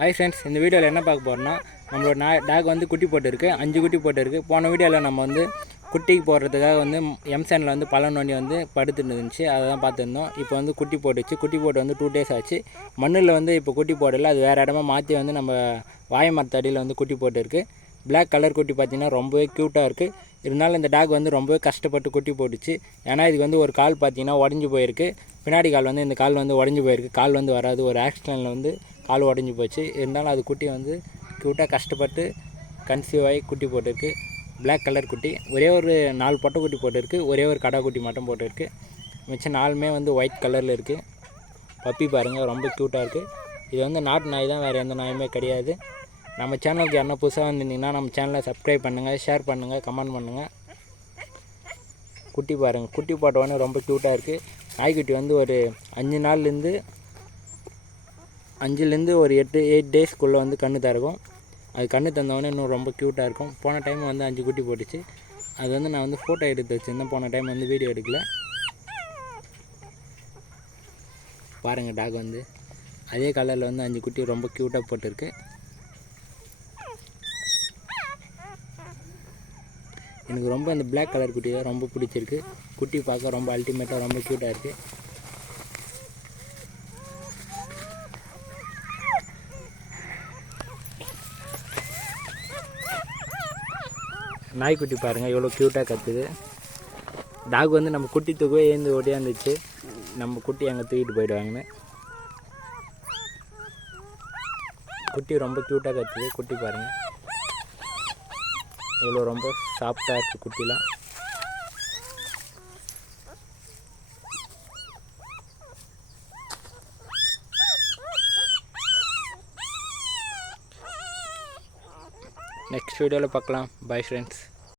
Hi friends, இந்த வீடியோவில் என்ன பார்க்க போகிறோம்னா, நம்மளோட டாக் வந்து குட்டி போட்டுருக்கு. 5 குட்டி போட்டுருக்கு. போன வீடியோவில் நம்ம வந்து குட்டிக்கு போடுறதுக்காக வந்து எம்சானில் வந்து பழம் நோண்டி வந்து படுத்துட்டு இருந்துச்சு. அதை தான் பார்த்துருந்தோம். இப்போ வந்து குட்டி போட்டுச்சு. குட்டி போட்டு வந்து 2 days ஆச்சு. மண்ணில் வந்து இப்போ குட்டி போடலை, அது வேறு இடமா மாற்றி வந்து நம்ம வாழை மரத்தடியில் வந்து குட்டி போட்டுருக்கு. பிளாக் கலர் குட்டி பார்த்திங்கன்னா ரொம்பவே க்யூட்டாக இருக்குது. இருந்தாலும் இந்த டாக் வந்து ரொம்பவே கஷ்டப்பட்டு குட்டி போட்டுச்சு. ஏன்னா இதுக்கு வந்து ஒரு கால் பார்த்திங்கன்னா உடஞ்சி போயிருக்கு. பின்னாடி கால் வந்து இந்த கால் வந்து உடஞ்சி போயிருக்கு. கால் வந்து வராது. ஒரு ஆக்சிடென்ட்டில் வந்து கால் உடஞ்சி போச்சு. இருந்தாலும் அது குட்டி வந்து க்யூட்டாக கஷ்டப்பட்டு கன்சீவ் ஆகி குட்டி போட்டிருக்கு. பிளாக் கலர் குட்டி. ஒரே ஒரு 4 பொட்டை குட்டி போட்டிருக்கு. ஒரே ஒரு கடா குட்டி மட்டும் போட்டிருக்கு. மிச்சம் 4மே வந்து ஒயிட் கலரில் இருக்குது. பப்பி பாருங்கள், ரொம்ப க்யூட்டாக இருக்குது. இது வந்து நாட்டு நாய் தான், வேறு எந்த நாயுமே கிடையாது. நம்ம சேனலுக்கு யாருன்னா புதுசாக வந்துருந்தீங்கன்னா நம்ம சேனலை சப்ஸ்கிரைப் பண்ணுங்கள், ஷேர் பண்ணுங்கள், கமெண்ட் பண்ணுங்கள். குட்டி பாருங்கள், குட்டி போட்டவொடனே ரொம்ப க்யூட்டாக இருக்குது. நாய்க்குட்டி வந்து ஒரு 5 நாள்லேருந்து ஒரு 8 டேஸ்க்குள்ளே வந்து கன்று திறக்கும். அது கன்று தந்தவொடனே இன்னும் ரொம்ப க்யூட்டாக இருக்கும். போன டைம் வந்து 5 குட்டி போட்டுச்சு. அது வந்து நான் வந்து ஃபோட்டோ எடுத்து வச்சுருந்தேன். போன டைம் வந்து வீடியோ எடுக்கல. பாருங்கள், டாக் வந்து அதே கலரில் வந்து 5 குட்டி ரொம்ப க்யூட்டாக போட்டிருக்கு. எனக்கு ரொம்ப இந்த பிளாக் கலர் குட்டி தான் ரொம்ப பிடிச்சிருக்கு. குட்டி பார்க்க ரொம்ப அல்டிமேட்டாக ரொம்ப க்யூட்டாக இருக்குது. நாய்க்குட்டி பாருங்கள் எவ்வளோ க்யூட்டாக கற்றுது. டாக் வந்து நம்ம குட்டி தூக்கவே ஏந்து ஓடியாந்துச்சு. நம்ம குட்டி அங்கே தூக்கிட்டு போயிடுவாங்கன்னு. குட்டி ரொம்ப க்யூட்டாக கற்றுது. குட்டி பாருங்கள் எவ்வளோ ரொம்ப சாஃப்டாக இருக்குது குட்டிலாம். நெக்ஸ்ட் வீடியோவில் பார்க்கலாம். Bye friends.